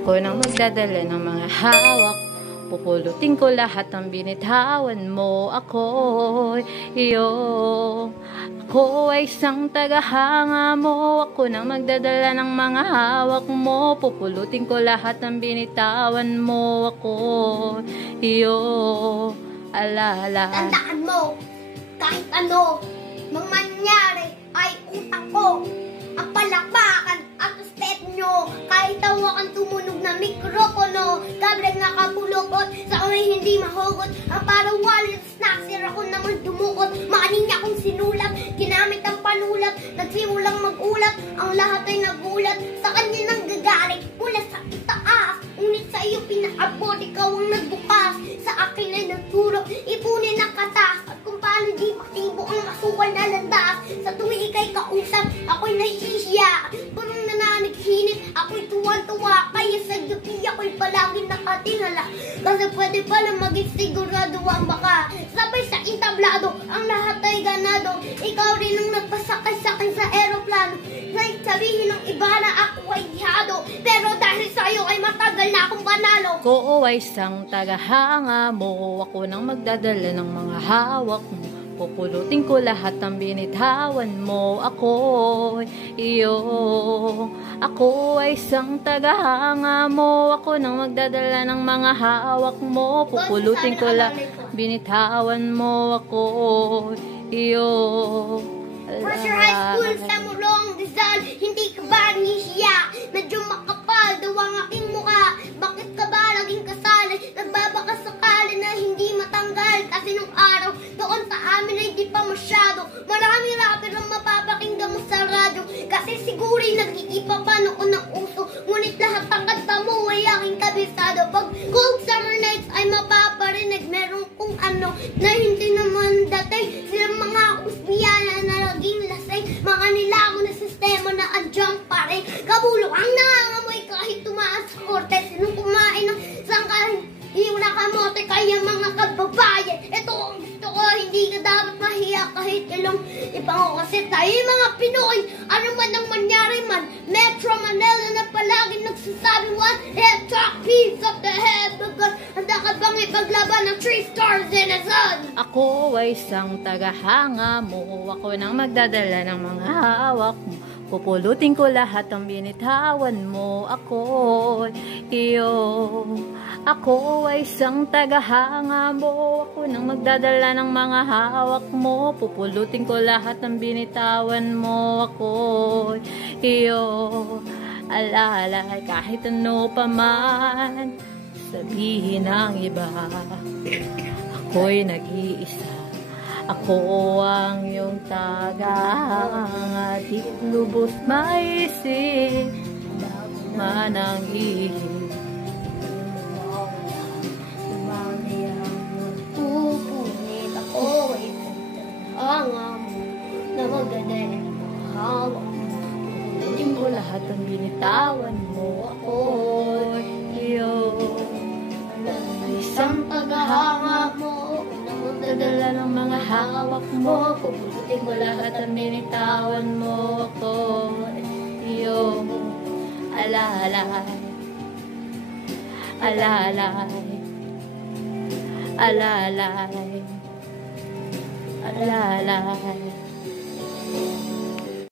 Ako nang magdadala ng mga hawak, pupulutin ko lahat ng binitawan mo. Ako ay isang tagahanga mo. Ako nang magdadala ng mga hawak mo, pupulutin ko lahat ng binitawan mo. Ako alala. Tandaan mo, kahit ano mang mangyari ay utang ko. Ang palakpakan at step nyo, kahit tawakan tumunog na mikropono, kabreg nakapulokot, sa amoy hindi mahugot. Ang parang wallet snack, sira ko naman dumukot. Maaninya kong sinulat, ginamit ang panulat, nagsimulang magulat, ang lahat ay nagulat. Sa kanya nang gagaling, mula sa itaas, ngunit sa iyo pinaabot, ikaw ang nagbukas. Sa akin ay nagturo, ipunin ang katas, at kung paano di maktibo ang masukal na landas. Sa tuwing ikay kausap, ako'y nahihiya, parang nananaghinip, ako'y tuwan-tuwa. Kaya sa gabi ako'y palagi nakatingala, kasi pwede pala maging sigurado ang baka. Sabay sa entablado, ang lahat ay ganado, ikaw rin ang nagpasakay sa akin sa aeroplano. Kahit sabihin ng iba na ako ay hiyado, pero dahil sa'yo ay matagal na akong panalo. Ko ay isang tagahanga mo. Ako nang magdadala ng mga hawak mo, pupulutin ko lahat ng binitawan mo. Ako ay isang tagahanga mo. Ako nang magdadala ng mga hawak mo, pupulutin ko lahat binitawan mo. Ako First year high school sa Morong Rizal, hindi ka ba nahihiya? Medyo makapal daw ang aking mukha, bakit ka ba laging kasali? Nagbabaka sakali na hindi matanggal, kasi nung araw doon sa amin ay di pa masyado. Maraming rapper ang mapapakinggan mo sa radyo, kasi siguro'y nag-iipapan ako ng uso. Ngunit lahat ang kanta mo ay aking kabisado. Pag cold summer nights ay mapaparinig, meron kung ano na hindi naman dating. Silang mga kusbiyana na laging lasing, mga nilago na sistema na andyan pa rin. Kabulo ang nangangamoy kahit tumaas sa korte. Sinong kumain ng sangkahin, hiyo na kamote, kaya mga kababayan, ito ang gusto ko, hindi ka dapat mahiya kahit ilang ipango. Kasi tayo mga Pinoy, ano man ang mangyari man, Metro Manila na palagi nagsasabi, one head talk, piece of the head. Handa ka bang ipaglaban ng 3 stars in a sun? Ako ay isang tagahanga mo. Ako nang magdadala ng mga hawak mo, pupulutin ko lahat ng binitawan mo. Ako ay isang tagahanga mo. Ako nang magdadala ng mga hawak mo, pupulutin ko lahat ng binitawan mo. Ako alala, kahit ano pa man sabihin ng iba, ako'y nag-iisa. Ako ang iyong tagahanga, di lubos maisip man ang ihip. Pupunit ako ay tagahanga mo, na magdadala ng mga hawak mo, Pupulutin ko lahat ng binitawan mo. Ako isang tagahanga mo, na magdadala ng mga hawak mo, pupulutin ko lahat ng binitawan mo. Ako alalay.